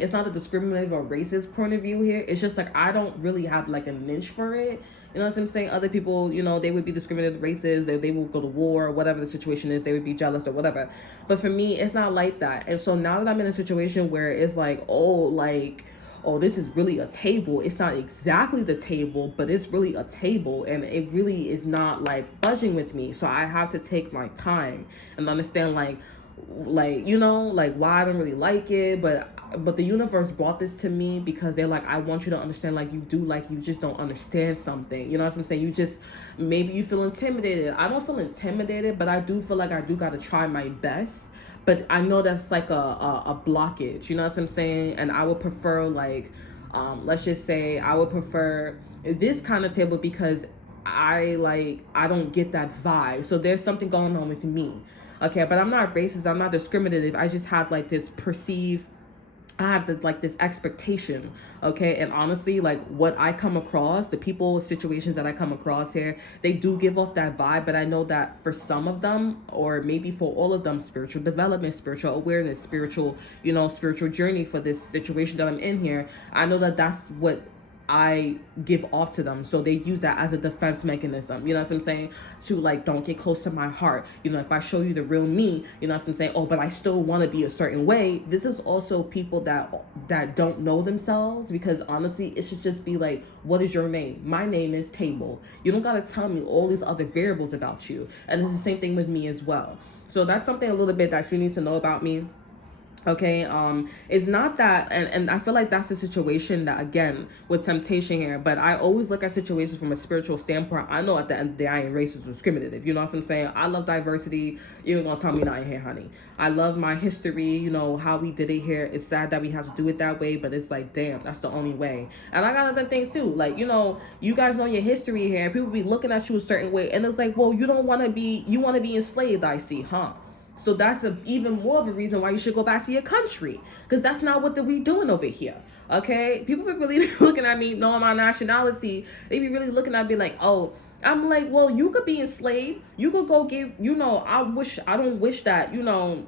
it's not a discriminative or racist point of view here. It's just like I don't really have like a niche for it. You know what I'm saying? Other people, they would be discriminated, racist, they will go to war, whatever the situation is, they would be jealous or whatever. But for me, it's not like that. And so now that I'm in a situation where it's like, oh, this is really a table. It's not exactly the table, but it's really a table, and it really is not like budging with me. So I have to take my time and understand like why I don't really like it, but the universe brought this to me because they're like, I want you to understand, like, you just don't understand something. You know what I'm saying? Maybe you feel intimidated. I don't feel intimidated, but I do feel like I do got to try my best. But I know that's like a blockage, you know what I'm saying? And I would prefer like, let's just say I would prefer this kind of table because I don't get that vibe. So there's something going on with me. Okay, but I'm not racist, I'm not discriminative. I just have like I have this expectation, okay? And honestly, like what I come across, the people, situations that I come across here, they do give off that vibe. But I know that for some of them, or maybe for all of them, spiritual development, spiritual awareness, spiritual journey for this situation that I'm in here, I know that that's what I give off to them. So they use that as a defense mechanism, you know what I'm saying? To like, don't get close to my heart. If I show you the real me, you know what I'm saying? Oh, but I still want to be a certain way. This is also people that don't know themselves, because honestly, it should just be like, what is your name? My name is Table. You don't got to tell me all these other variables about you. And it's the same thing with me as well. So that's something a little bit that you need to know about me. Okay, it's not that, and I feel like that's the situation that, again, with temptation here, but I always look at situations from a spiritual standpoint. I know at the end of the day, I ain't racist or discriminative, you know what I'm saying? I love diversity. You ain't gonna tell me not in here, honey. I love my history, how we did it here. It's sad that we have to do it that way, but it's like, damn, that's the only way. And I got other things too, like, you guys know your history here, and people be looking at you a certain way, and it's like, well, you want to be enslaved, I see, huh? So that's even more of a reason why you should go back to your country, because that's not what we doing over here. Okay, people be really looking at me, knowing my nationality. They be really looking at me like, oh, I'm like, well, you could be enslaved. You could go give, I don't wish that, on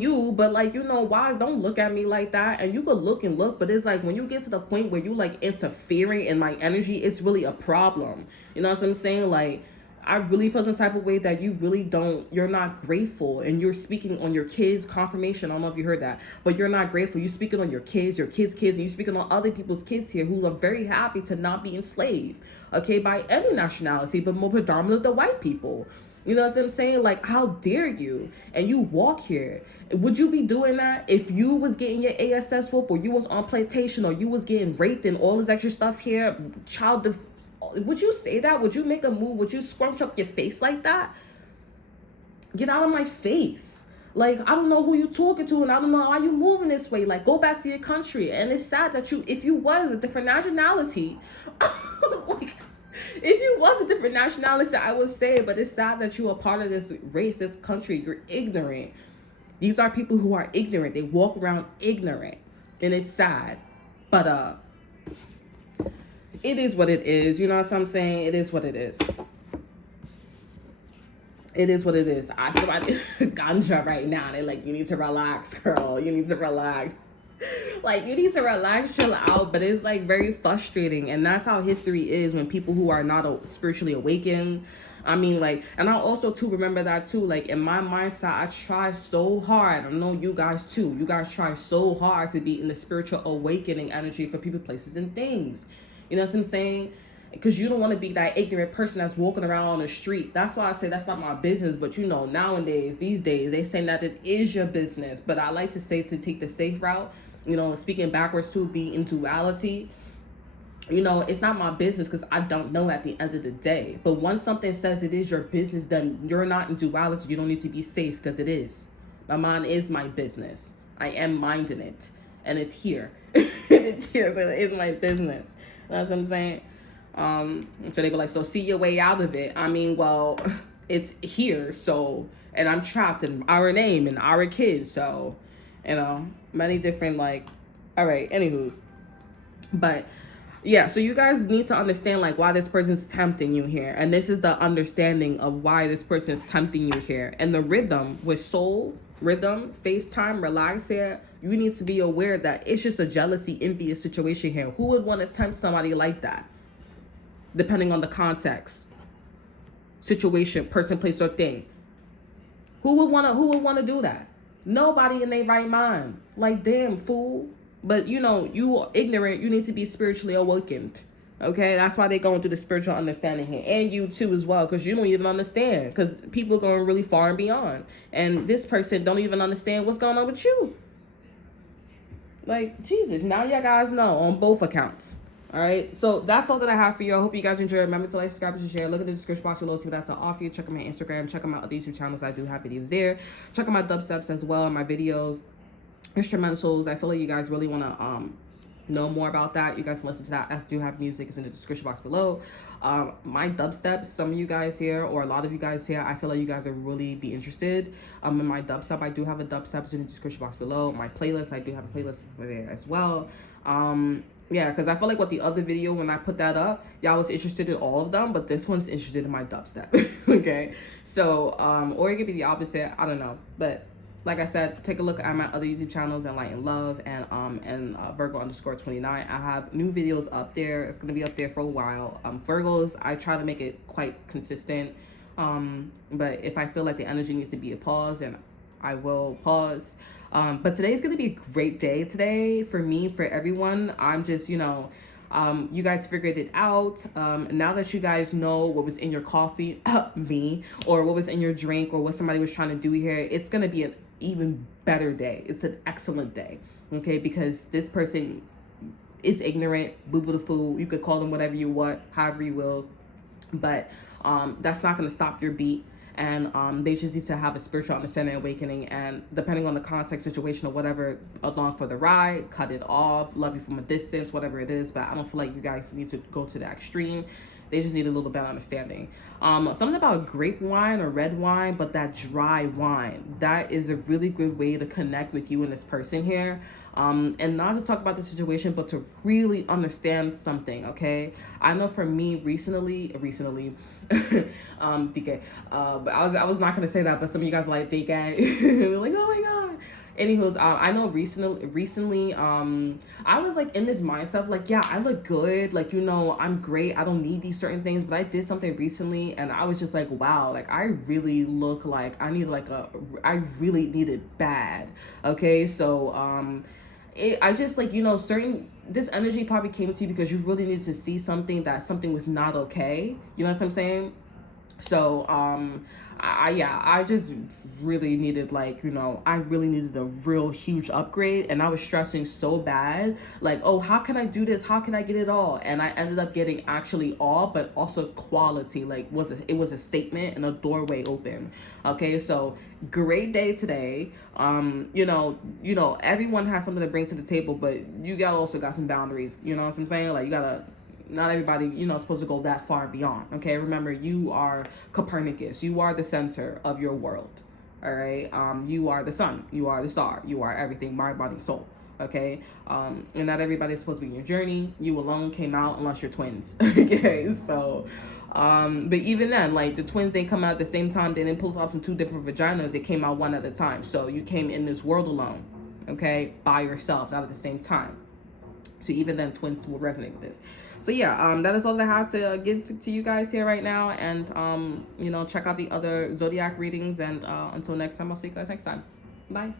you, but like, why don't look at me like that? And you could look, but it's like when you get to the point where you like interfering in my energy, it's really a problem. You know what I'm saying? Like, I really feel some type of way that you're not grateful, and you're speaking on your kids' confirmation. I don't know if you heard that, but you're not grateful. You're speaking on your kids' kids, and you're speaking on other people's kids here who are very happy to not be enslaved, okay, by any nationality, but more predominantly the white people. You know what I'm saying? Like, how dare you? And you walk here. Would you be doing that if you was getting your ASS whoop, or you was on plantation, or you was getting raped and all this extra stuff here, would you say that? Would you make a move? Would you scrunch up your face like that? Get out of my face. Like, I don't know who you talking to, and I don't know why you moving this way. Like, go back to your country. And it's sad that if you was a different nationality, like, if you was a different nationality, I would say, but it's sad that you are part of this race, this country. You're ignorant. These are people who are ignorant. They walk around ignorant, and it's sad. But it is what it is. You know what I'm saying? It is what it is. It is what it is. I somebody ganja right now. They're like, you need to relax, girl. You need to relax. Like, you need to relax, chill out. But it's like very frustrating. And that's how history is when people who are not spiritually awakened. I mean, like, and I also too remember that too. Like, in my mindset, I try so hard. I know you guys too. You guys try so hard to be in the spiritual awakening energy for people, places, and things. You know what I'm saying? Because you don't want to be that ignorant person that's walking around on the street. That's why I say that's not my business. But you know, nowadays, these days, they say that it is your business. But I like to say to take the safe route. You know, speaking backwards to be in duality. You know, it's not my business because I don't know at the end of the day. But once something says it is your business, then you're not in duality. You don't need to be safe because it is. My mind is my business. I am minding it. And it's here. It's here. So it is my business. That's what I'm saying. So they go like, so see your way out of it. I mean, well, it's here. So, and I'm trapped in our name and our kids. So, you know, many different like, all right, anywho's. But yeah, so you guys need to understand like why this person's tempting you here. And this is the understanding of why this person is tempting you here. And the rhythm with soul, rhythm, FaceTime, relax here. You need to be aware that it's just a jealousy, envious situation here. Who would want to tempt somebody like that? Depending on the context, situation, person, place, or thing. Who would wanna do that? Nobody in their right mind. Like, damn, fool. But you know, you are ignorant. You need to be spiritually awakened. Okay, that's why they're going through the spiritual understanding here, and you too as well, because you don't even understand. Because people are going really far and beyond, and this person don't even understand what's going on with you. Like, Jesus, now y'all guys know on both accounts. All right, so that's all that I have for you. I hope you guys enjoy. Remember to like, subscribe, and share. Look at the description box below, see what I have to offer you. Check out my Instagram. Check out my other YouTube channels. I do have videos there. Check out my dubsteps as well, my videos, instrumentals. I feel like you guys really want to know more about that. You guys can listen to that. I do have music. It's in the description box below. My dubsteps, some of you guys here, or a lot of you guys here, I feel like you guys will really be interested in my dubstep. I do have a dubstep in the description box below. My playlist, I do have a playlist over there as well. Yeah, because I feel like with the other video, when I put that up, y'all was interested in all of them, but this one's interested in my dubstep. Okay, so or it could be the opposite, I don't know. But like I said, take a look at my other YouTube channels, Enlighten Love and Virgo_29. I have new videos up there. It's gonna be up there for a while. Virgos, I try to make it quite consistent. But if I feel like the energy needs to be a pause, then I will pause. But today's gonna be a great day today for me, for everyone. I'm just, you know, you guys figured it out. Now that you guys know what was in your coffee, me, or what was in your drink, or what somebody was trying to do here, it's gonna be an even better day. It's an excellent day, okay? Because this person is ignorant, boo-boo the fool. You could call them whatever you want, however you will, but that's not gonna stop your beat. And they just need to have a spiritual understanding, awakening, and depending on the context, situation, or whatever, along for the ride, cut it off, love you from a distance, whatever it is. But I don't feel like you guys need to go to the extreme. They just need a little better understanding. Something about grape wine or red wine, but that dry wine, that is a really good way to connect with you and this person here. And not to talk about the situation, but to really understand something, okay? I know for me recently, DK, but I was not gonna say that, but some of you guys are like DK, like, oh my god. Anywho's, I know recently, I was like in this mindset, like, yeah, I look good, like, you know, I'm great, I don't need these certain things, but I did something recently, and I was just like, wow, like, I really look like I really need it bad, okay? So, I just, like, you know, this energy probably came to you because you really needed to see something, that something was not okay, you know what I'm saying? So I just really needed, like, I really needed a real huge upgrade, and I was stressing so bad, like, oh, how can I do this, how can I get it all? And I ended up getting actually all, but also quality. Like, it was a statement and a doorway open. Okay, so great day today. Everyone has something to bring to the table, but you also got some boundaries. You know what I'm saying? Like, you gotta, not everybody, supposed to go that far beyond. Okay, remember, you are Copernicus. You are the center of your world. All right. You are the sun. You are the star. You are everything. Mind, body, soul. Okay. And not everybody's supposed to be in your journey. You alone came out, unless you're twins. Okay. So, but even then, like, the twins didn't come out at the same time. They didn't pull off from two different vaginas. They came out one at a time. So you came in this world alone. Okay, by yourself, not at the same time. So even then, twins will resonate with this. So yeah, that is all I have to give to you guys here right now. And check out the other zodiac readings. And until next time, I'll see you guys next time. Bye.